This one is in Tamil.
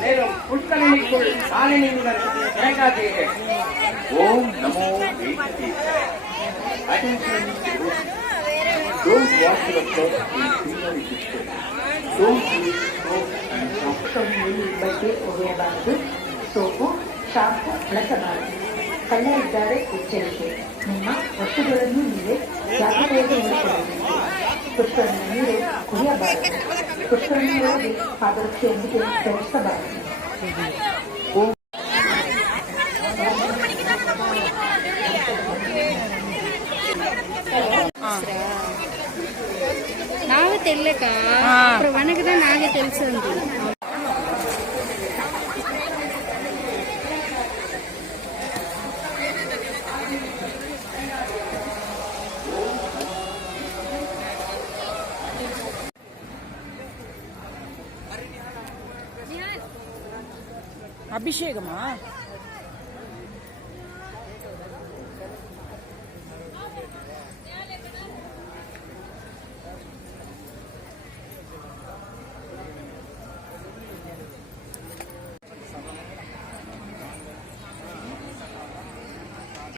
மேலும் புஷ்கரணிக்குள் மாலினியுடன் இறங்காதீர்கள் ஓம் நமோ வேங்கடேஷாய Attention devotees. Don't wash your clothes in scenery pictures. Don't use soap and shampoo. ಸೊನ್ನೆಯಲ್ಲಿ ಬಟ್ಟೆ ಒಗೆಯಬಾರದು ಸೋಪು ಶಾಂಪು ಬಳಸಬಾರದು ಕಳ್ಳರಿದ್ದಾರೆ ಎಚ್ಚರಿಕೆ ನಿಮ್ಮ ವಸ್ತುಗಳನ್ನು ನೀವೇ ಜಾಗ್ರತೆಯಾಗಿ ನೋಡಿಕೊಳ್ಳಬೇಕು ಪುಷ್ಕರಣ ನೀರು ಕುಡಿಯಬಾರದು Costureira, fabricante de festa básica. நாவ தெரியலக்கா அப்புறம் வணக்கம் அபிஷேகமா?